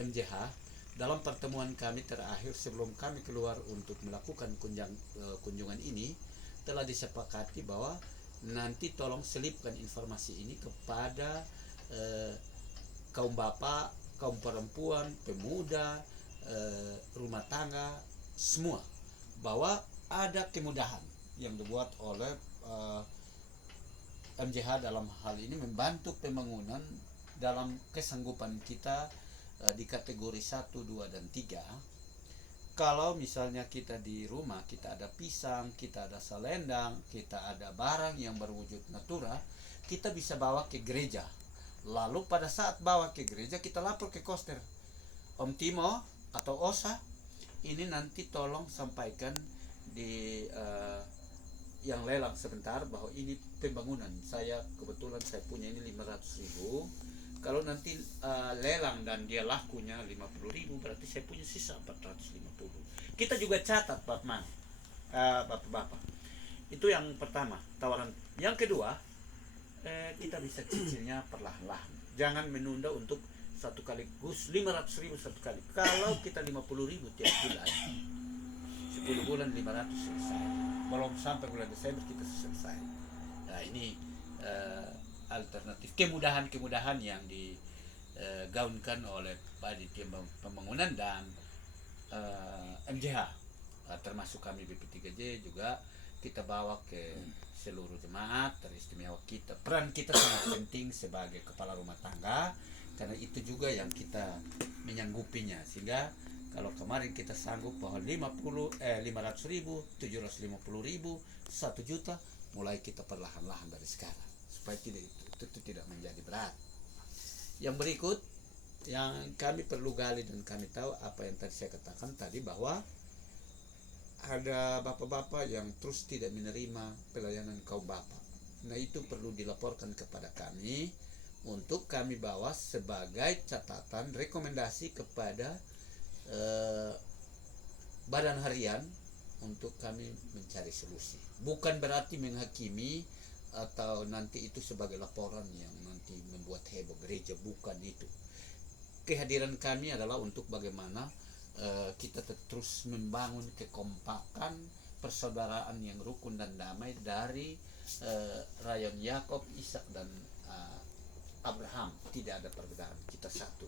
MJH, dalam pertemuan kami terakhir sebelum kami keluar untuk melakukan kunjungan ini, telah disepakati bahwa nanti tolong selipkan informasi ini kepada kaum bapak, kaum perempuan, pemuda, rumah tangga, semua, bahwa ada kemudahan yang dibuat oleh MJH dalam hal ini membantu pembangunan dalam kesanggupan kita di kategori 1, 2, dan 3. Kalau misalnya kita di rumah, kita ada pisang, kita ada selendang, kita ada barang yang berwujud natura, kita bisa bawa ke gereja. Lalu pada saat bawa ke gereja, kita lapor ke koster, Om Timo atau Osa, ini nanti tolong sampaikan di yang lelang sebentar bahwa ini pembangunan saya, kebetulan saya punya ini 500.000. Kalau nanti lelang dan dia lakunya 50.000, berarti saya punya sisa 450. Kita juga catat bapak-bapak. Itu yang pertama, tawaran. Yang kedua, kita bisa cicilnya perlahan-lahan. Jangan menunda untuk satu kali gus 500.000 satu kali. Kalau kita 50.000 tiap bulan, 10 bulan 500 selesai. Belum sampai bulan Desember kita selesai. Nah, ini alternatif kemudahan-kemudahan yang digaunkan oleh Panitia Pembangunan dan MJH, termasuk kami BP3J juga kita bawa ke seluruh jemaat teristimewa kita. Peran kita sangat penting sebagai kepala rumah tangga, karena itu juga yang kita menyanggupinya, sehingga kalau kemarin kita sanggup bahwa 500.000, 750.000, 1 juta, mulai kita perlahan-lahan dari sekarang supaya itu tidak menjadi berat. Yang berikut yang kami perlu gali dan kami tahu apa yang tadi saya katakan tadi, bahwa ada bapak-bapak yang terus tidak menerima pelayanan kaum bapak. Nah, itu perlu dilaporkan kepada kami untuk kami bawa sebagai catatan rekomendasi kepada badan harian untuk kami mencari solusi. Bukan berarti menghakimi atau nanti itu sebagai laporan yang nanti membuat heboh gereja, bukan itu. Kehadiran kami adalah untuk bagaimana kita terus membangun kekompakan persaudaraan yang rukun dan damai dari rayon Yakob, Ishak, dan Abraham. Tidak ada perbedaan, kita satu.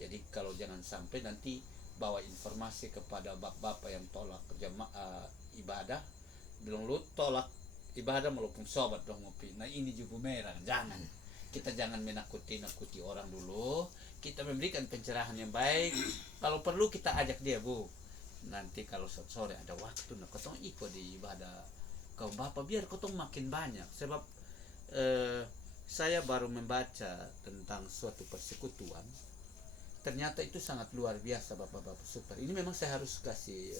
Jadi kalau jangan sampai nanti bawa informasi kepada bapak-bapak yang tolak ibadah, bilang lu tolak ibadah walaupun sobat dong ngopi. Nah, ini juga merah. Jangan, kita jangan menakuti orang dulu. Kita memberikan pencerahan yang baik. Kalau perlu kita ajak dia, Bu, nanti kalau sore ada waktu, nah kotong ikut di ibadah kaum bapak, biar kotong makin banyak. Sebab saya baru membaca tentang suatu persekutuan, ternyata itu sangat luar biasa, bapak-bapak super. Ini memang saya harus kasih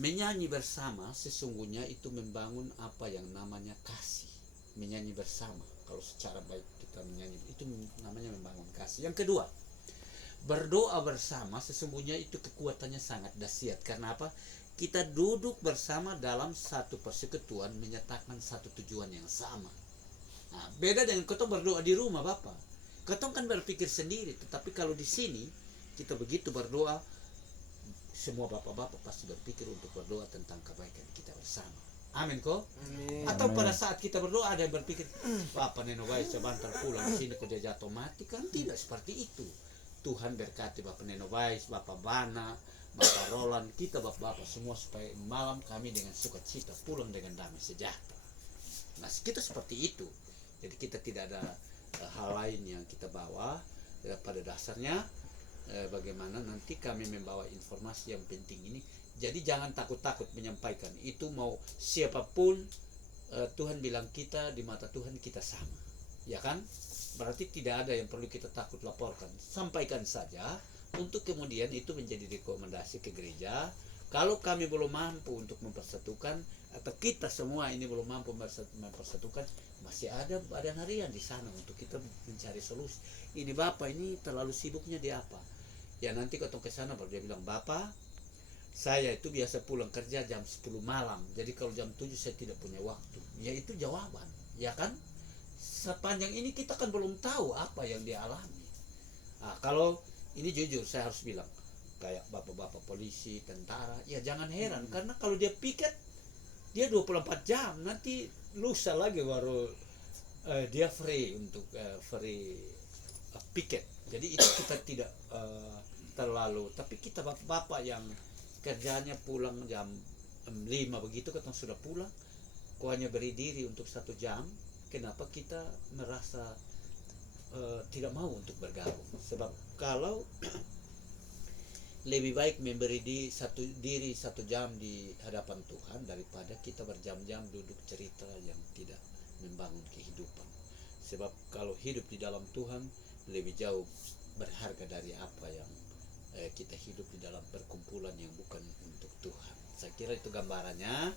menyanyi bersama, sesungguhnya itu membangun apa yang namanya kasih. Menyanyi bersama, kalau secara baik kita menyanyi, itu namanya membangun kasih. Yang kedua, berdoa bersama, sesungguhnya itu kekuatannya sangat dahsyat. Karena apa? Kita duduk bersama dalam satu persekutuan, menyatakan satu tujuan yang sama. Nah, beda dengan kau berdoa di rumah, bapak. Kau kan berpikir sendiri, tetapi kalau di sini kita begitu berdoa, semua bapak-bapak pasti berpikir untuk berdoa tentang kebaikan kita bersama. Amin kok. Atau pada saat kita berdoa ada yang berpikir, Bapak Neno Wais sebentar pulang sini kok dia jatuh mati, kan tidak seperti itu. Tuhan berkati Bapak Neno Wais, Bapak Bana, Bapak Roland, kita bapak-bapak semua supaya malam kami dengan sukacita pulang dengan damai sejahtera. Nah, kita seperti itu. Jadi kita tidak ada hal lain yang kita bawa. Pada dasarnya bagaimana nanti kami membawa informasi yang penting ini. Jadi jangan takut-takut menyampaikan itu, mau siapapun. Tuhan bilang kita di mata Tuhan kita sama, ya kan? Berarti tidak ada yang perlu kita takut laporkan. Sampaikan saja untuk kemudian itu menjadi rekomendasi ke gereja. Kalau kami belum mampu untuk mempersatukan, atau kita semua ini belum mampu mempersatukan, masih ada badan harian di sana untuk kita mencari solusi. Ini bapak ini terlalu sibuknya di apa? Ya nanti ketemu ke sana baru dia bilang, Bapak, saya itu biasa pulang kerja jam 10 malam. Jadi kalau jam 7 saya tidak punya waktu. Ya itu jawaban, ya kan? Sepanjang ini kita kan belum tahu apa yang dia alami. Nah, kalau Ini jujur saya harus bilang, kayak bapak-bapak polisi, tentara, ya jangan heran karena kalau dia piket dia 24 jam, nanti lusa lagi baru dia free untuk free piket. Jadi itu kita tidak terlalu, tapi kita bapak-bapak yang kerjanya pulang jam 5 begitu, kita sudah pulang, kok hanya beri diri untuk 1 jam, kenapa kita merasa tidak mau untuk bergabung? Sebab kalau lebih baik memberi diri 1 jam di hadapan Tuhan daripada kita berjam-jam duduk cerita yang tidak membangun kehidupan. Sebab kalau hidup di dalam Tuhan lebih jauh berharga dari apa yang kita hidup di dalam perkumpulan yang bukan untuk Tuhan. Saya kira itu gambarannya.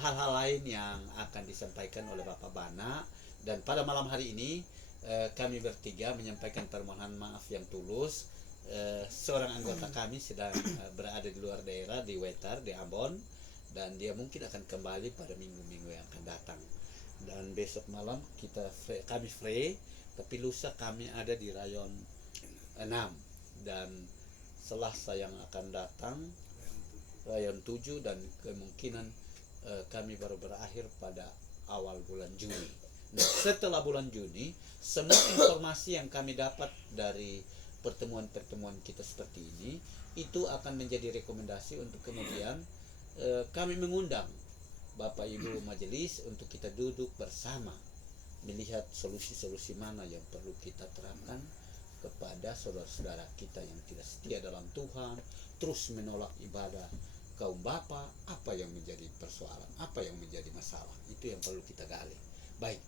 Hal-hal lain yang akan disampaikan oleh Bapak Bana, dan pada malam hari ini kami bertiga menyampaikan permohonan maaf yang tulus. Seorang anggota kami sedang berada di luar daerah, di Wetar, di Ambon, dan dia mungkin akan kembali pada minggu-minggu yang akan datang. Dan besok malam kami free, tapi lusa kami ada di rayon 6, dan Selasa yang akan datang rayon 7, dan kemungkinan kami baru berakhir pada awal bulan Juni. Nah, setelah bulan Juni, semua informasi yang kami dapat dari pertemuan-pertemuan kita seperti ini itu akan menjadi rekomendasi untuk kemudian kami mengundang Bapak Ibu majelis untuk kita duduk bersama melihat solusi-solusi mana yang perlu kita terapkan kepada saudara-saudara kita yang tidak setia dalam Tuhan, terus menolak ibadah kaum bapa. Apa yang menjadi persoalan, apa yang menjadi masalah, itu yang perlu kita gali. Baik,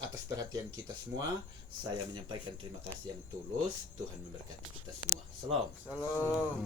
atas perhatian kita semua, saya menyampaikan terima kasih yang tulus. Tuhan memberkati kita semua. Salam. Salam.